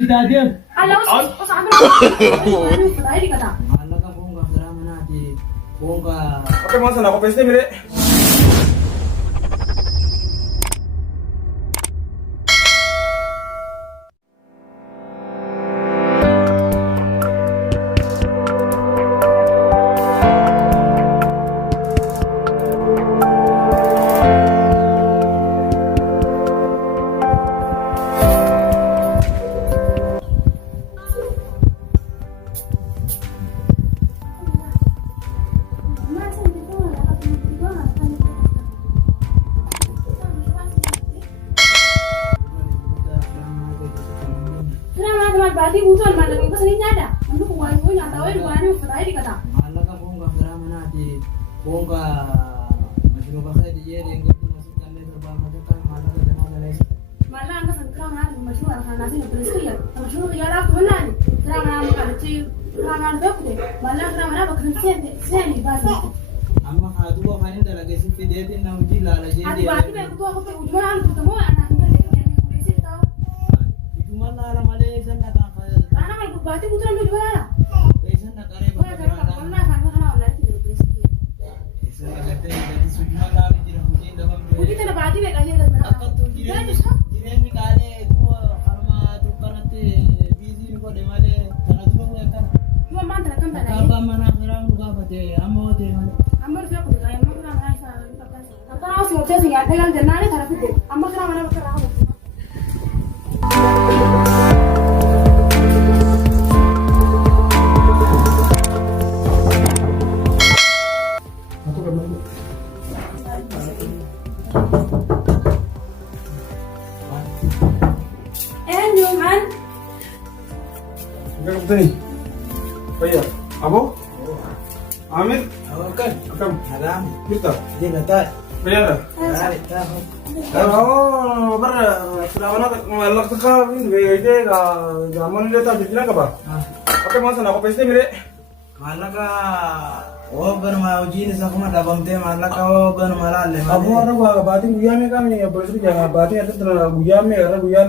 Alam mo, sa amin ano patay di kata. Mahalaga kung kasama natin. Kung ka... Oke, mau sana ako peste mire. Berarti butuh mana lagi pas ini nyada. Mandu kuan kuan nyata wae duane patay di kata. Mahalaga kung kasama natin. Kung ka... Masih mabakay di jere. Kung masukkan na trabaho mo ka. Mahalaga dyan ang galis. Malah anda sekarang mana maju akan nasi ngeberes ya. Maju ya lah mana. Sekarang mana muka lucu. Sekarang mana beku deh. Malah sekarang mana bakal sen di basa. Amma kaduwa kanin talaga si Fidetin na uji lala jere. Ati bati beku tuh aku pe ujung ketemu anak ini ini tahu. Cuma lala Malaysia na ka. Anak kalau bati putra dulu mana? Malaysia na kare ba. Mana kalau pernah kan kana ulah itu beres. Isa na gate gate sujma lala jira uji dalam. Uji tanda bati beku aja kan. Akatu jire ni kale tuwa karma tukanate busy ni ko de male tanadulu kan. Cuma mantra kan tanda. Kaba mana kira muga bate amma te male. Amar siapa tuh kayak mau kurang rasa. Apa harus mau cari ya? Dengan jenari cara itu. Amma kurang mana bakal rahu. Aku kan dulu. Nyuman. Enggak ketemu. Oh iya, Abo? Amir, Awakan akam, haram kita. dia nata. Bayar. Tarik tahu. Oh, bar selama ngelak teka ini beda ga zaman dia tak jadi apa? Oke, mau sana aku peste mire. Malaka ogan mau jini sa kuma dabam te malaka ogan malalle. Abu orang gua batin guyame kami ya bersih jangan batin ada terlalu guyame karena guyan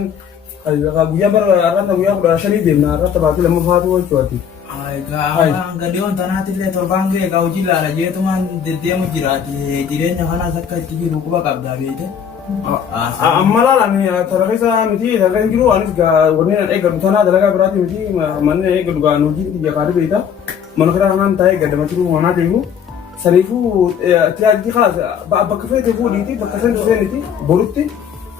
kalau guyan bar arah guyan udah seni dem na arah batin lemu fatu cuati. Ay ga ang gadion tanati le torbange ga uji la je to man de mu jirati jirenya kana sakka tigi ruku ba kabda bete. Amma la ni tarakisa miti daga ngiru anis ga wani na ega mutana daga berarti miti manne ega duga nuji ti jakari beta manakra hanan tai ga damatru wana tengu sarifu tiadi khalas ba kafe te fu diti bakasan seniti borutti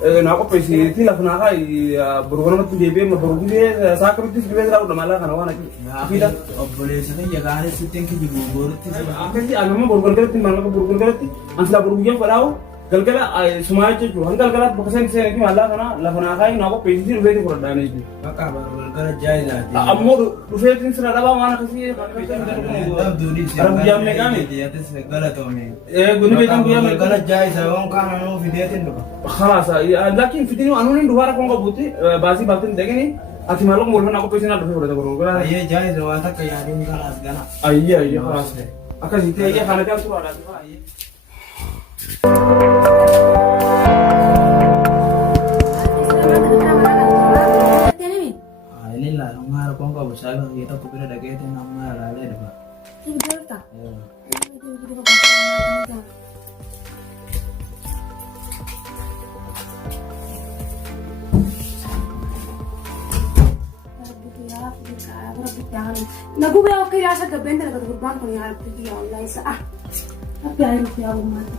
na ko pesi ti la fana kai burgono tu debe ma burgide sakru ti gibe ra udah mala kana wana ki Fida obbole sa ya ga ne sitin ki burti akati alama burgon garati manaka burgon garati ansla burguyan falao galgala sumaya cu hangal bakasan seniti mala kana la fana kai na ko pesi ti beti ko dane ji maka baru gara jai da ammo rufetin sira daba wana kasi dam duni se Arab jam me kami dia te se gala to me guni be kan guyam gala jai sa on kana no videtin do خلاص لكن في دينو انو دوباره كونغو بوتي باسي بالتن دغني اتي مالو مولنا نكو بيسنا دفه ولا تقولون كلا aye jai da wata ka yarin kana asgana اي خلاص اكا سيتي يا خاله كان سو على اي ini lah nomor kong ka busaga kita kupira dagete nomor lale da ba Nagu ba okay ya sa gabi na nagagurban ko ni harap dito ya online sa tapi ay rupiya ako mata.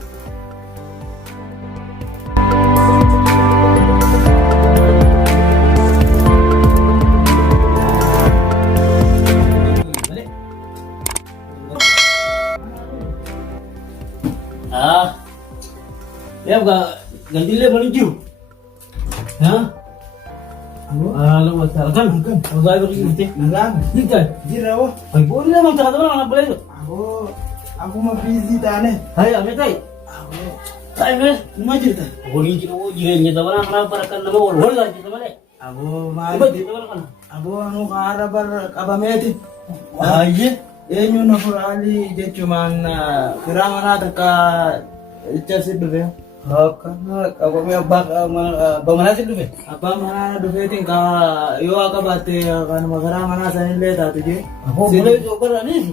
Ya ganti le menuju. Ha? Alam mo kan uzay ko kiti. nalang Dikan. jirawa Ay boleh naman ta kadang anak boleh. aku mah busy tane Hay ametai. aku Ay me. maju ta Boleh kita mau jiren kita mana kana para kan nama wal lah kita mana. aku Iba mali kita mana kana. aku anu karabar kabameti Ay eenyu na furali jechuman kiramana taka ichasi dhufe Qabamee abbaa manaatiin dhufe. Abbaan manaa dhufeetiin yoo akka baatte kanuma karaa manaa sanillee taatu jee. Bulee sokorraanis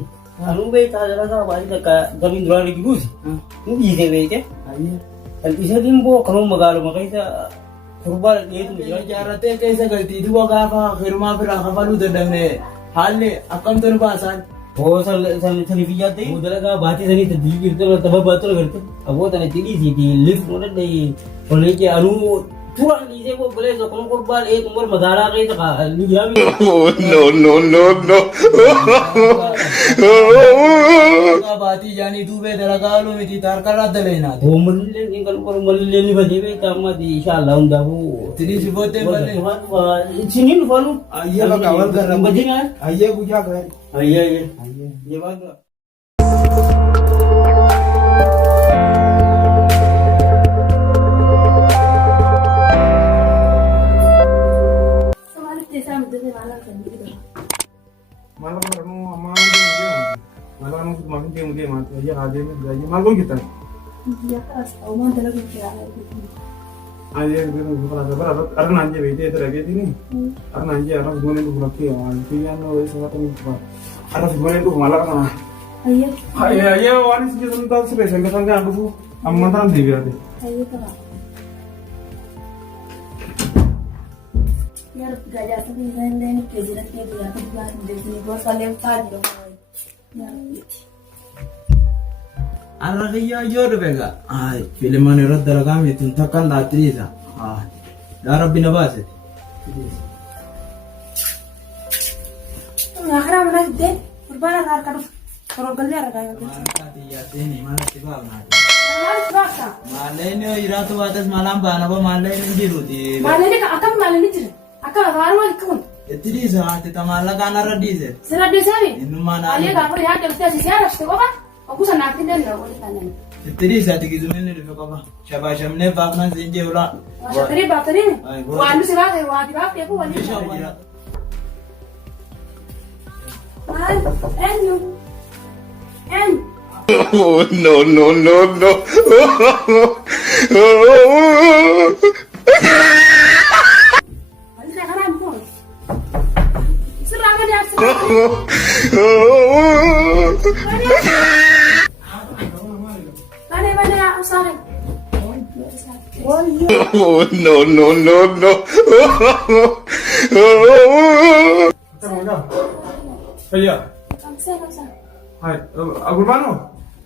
anuu beektaa dalagaa baay'ee takka gamiin duraan eeguuti. Nu dhiisee beekte. Qal'isaatiin boo kanuma magaaluma keessa torbaa dhiyeetu jira. Jaarrattee keessa galtii duuba gaafa hirmaa biraa kafaluu danda'amne haalli akkamtu nu baasaan. Saniif iyyaatti dalagaa baatee sanii tajaajila jirtu tapha baattuu agartu. Aboota itti dhiisiiti liifti wal danda'e kolleejjii anuu turaan dhiisee bulee tokkoon korbaan eeguun magaalaa keessa ni jiraami. Baatii jaanii duubee dalagaa luu miti tarkarraa daleenaati. Malillee ni galu malillee ni badee beektaa ammati inshaallah hundaafuu. Tidii si booddee balee. Isiniin dhufaanu. Ayyee bakka wal garra. Badinaan. Ayyee guyyaa gaarii. Ayyee. Ayyee bakka. Malam kamu aman dia. Malam kamu makin dia mati aja ada ni aja. Malam kita. Dia keras, omongan terlalu kira. Aja kita tu kalau ada ada nanje bete itu lagi ini. Ada nanje orang semua itu berarti orang tiada no semua tu apa. Ada semua itu malam kan. Ayah. Ayah wanis je tentang spesial kita kan aku aman tan dia berarti. Ayah kera. यार गजा से भी रहने के लिए रखते हैं यार तो बाहर देखने बहुत साले उतार दो यार Arrakiyaa yoo dhufe gaa filimaan irratti dalagaame tun takkaan laattiriisa yaa rabbi na baasete. Akhirnya mana deh berbalik ke arah kalau geli arah kayak gitu. Maalati yaaddeeni maalatti baafnaati. Malah berasa. Maalleen yoo jiraatu baates maalaan baana boo maalleen hin jiruuti. Malah ini akan malah ini jadi. Akan apa mau ikut? Itti dhiisa haati tamaalla kaanarra dhiise. Serah deh sih. Innummaa naa. Alia kalau dia ada kita siapa sih kok? Aku sana nanti deh nggak boleh tanya. Itti dhiisa ati gizumeenni dhufe qofa. Shabaashamnee baafnaan siin jee ulaa. Bakteri. Waandu sih bakteri, waandu bakteri aku waandu. En. Oh no. Saya kan pun. Serang dia. Mana usah. Oh no. Ayah. Kamsa. Hai, aku mana?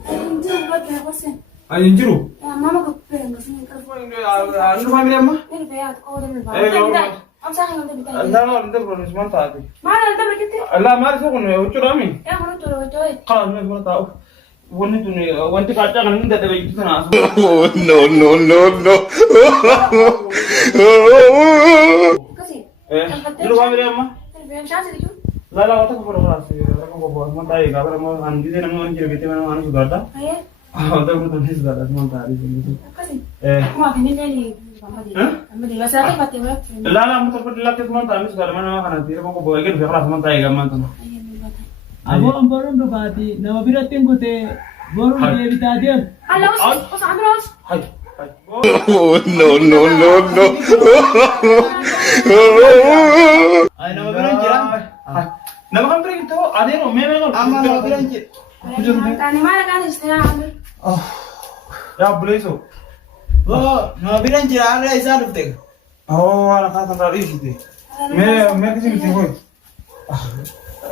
Ini buat dia bosan. Ayah injiru. Ya mama kepengen sini kan. Anu panggil apa? Ini kayak kau udah menang. Kamsa yang udah bicara. Allah Allah belum semua tahu. Mana ada begitu? Allah mari saya pun ucur kami. Ya mana tuh itu. Kalau saya pun tahu. Wanita tu ni, wanita kaca kan ni dah begitu sana. Oh no. Kasih. Dulu kami dia apa? Ini yang siapa sih itu? Lala waktu aku pernah sih, aku bawa semua tahu. Kalau mau andi dia nama orang kira mana mana sudah ada. Ayah. Waktu aku tulis sudah ada semua tahu di sini. Kasih. Eh. Aku mau ini dari mama dia. Mama dia masa tu pati web. Lala muka perdilat semua tahu sudah ada mana mana nanti. Aku bawa ikan berapa semua tahu gaman tu. Abo ang baron dhufaati nama birattiin kutee boruun deebitaa deem. Halo, Sandros. Hai. Oh no. Ay nama biraan jira. Nama kan pergi tu, ada yang memang. Amma nama biraan jira. Kan mana kan istirahat. Ya boleh so. Nama biraan jira har'a isaa dhufte. Oh, anak kan tentara itu deh. Me kesini tengok.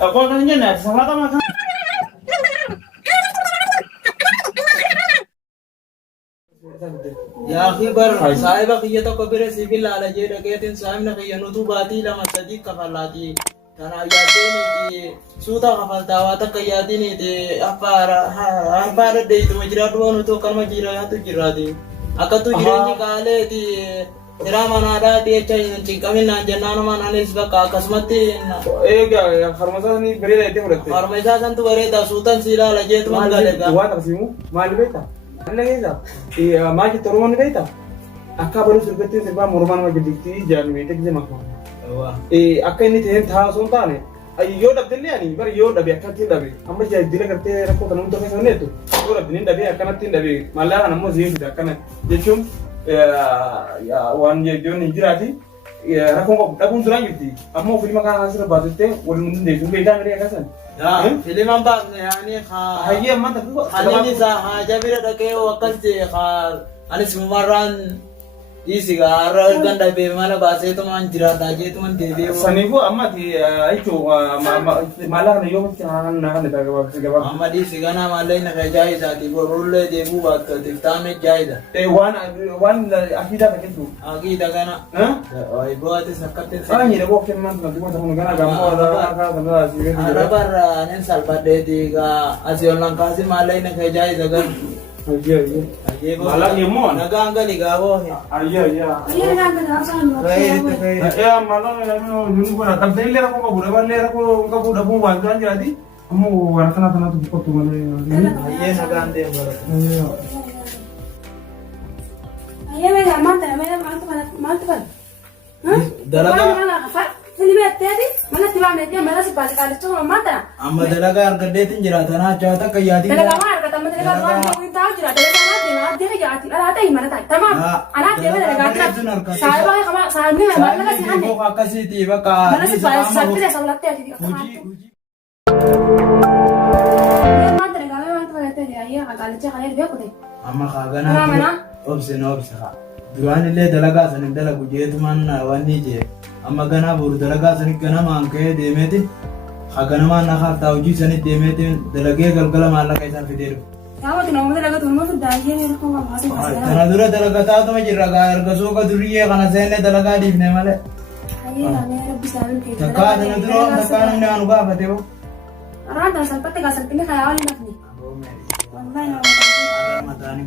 Aku akan nyanyi, sama sama. Yaa akhi bar saahiba kiyya tokko bira sibil laala jee dhageetiin saahibna kiyya nutu baatii lama sadii kafalaati. Kana yaaddeeniiti suuta kafaltaa waa takka yaadiniiti harbaadha deeytuma jiraatu waan nutu akkanuma jiraatu jiraati. Akkatu jireenyi qaaleeti Ira mana ada dia cai cinkamin jannaan mana anis bakka akkasumatti Egaa harmasa ni bareeda itti fudhatte. harmaisaa santu bareeda suutan siilaa lajeetu magaalegaa. Waa taqsimu maal beekta? Anna keessa maal jettu Oromoon beekta? Akka baruu sirbattiin sirbaa mormaan wajjin jaallu beekte gisee makma. Akka inni ta'een taasoo hin taane yoo dhabdellee ani bara yoo dhabe akkatti hin dhabe amma jaajila gartee rakkoo kana hunda keessa hin nettu suura binin dhabee akkanatti hin dhabee maallaa kana immoo zeetu akkana jechuun waan jechuun hin jiraati rakkoon qabu dhabuun duraan jirti ammoo filma kana asirra baatuttee waliin hundi deessuun beektaa miree akkasan. Filiman baafne yaani hayyee amma tafi halini isaa jabira dhaqee akkas jee anis mumarraan dhiisi gaara ganda bee mana baaseetumaan jiraata jeetumaan deebi'ee. Saniifuu amma ati jechuun maallaa kana yoo na kan gabaa. Amma dhiisi ganaa maallayna ka jaayisaati borullee deebuu baattu tiftaame jaayida. Waan akiidaa takeetu. Akiida kana. Bu'aatis akkatti. Aanyi dhaboo kennan kan dubbata kun gana gamoo arabarra nen salphadheeti asii ollaan kaasi maallayna ka jaayisa gan. Malah yemon. Nagang kali gawo. Iya. Ayah nak kena apa? Ya malah dulu gua nak tapi lera ko budak bu wantan jadi kamu anak anak tu foto mana. Iya nagang deh baru. Ayah mereka mantap. Dalaga. Ini berarti mana tiba media mana si balik kali cuma mata. Amma dalaga gede tin jirata na chata kayati. Dalaga mana kata mana dalaga mana kau tahu jirata dalaga dia kaya ada yang mana tak tamam. Anak dia mana dalaga. Saya pakai saya ni mana kasih hande. Kau kasih tiba ka. Mana si balik sakti dia sama latih jadi. Uji. Mata dalaga mata berarti dia ayah agak leceh kali dia aku deh. Amma kagana. Obsen. Duran ile dalaga sanin dalagu jeetuman wanni je. Amma gana buru dalaga sanit gana maangkee deemeti hagana maan nakartaa hojii sanit deemeti dalagee galgala maallaqa isaan fideeru. Kamu tuh nomor dalaga tuh nomor sudah aja nih aku nggak masuk. Kana dura dalaga taatuma jirra gaa erga suuqa duriyyee kana seenne dalagaa dhiifne malee. Ayah kami harus bisa lebih. Takkaa tana dura takkaa namni aanu gaafate bo. Orang tak sempat tegas ini kayak awalnya nih. Wallahi. Mataani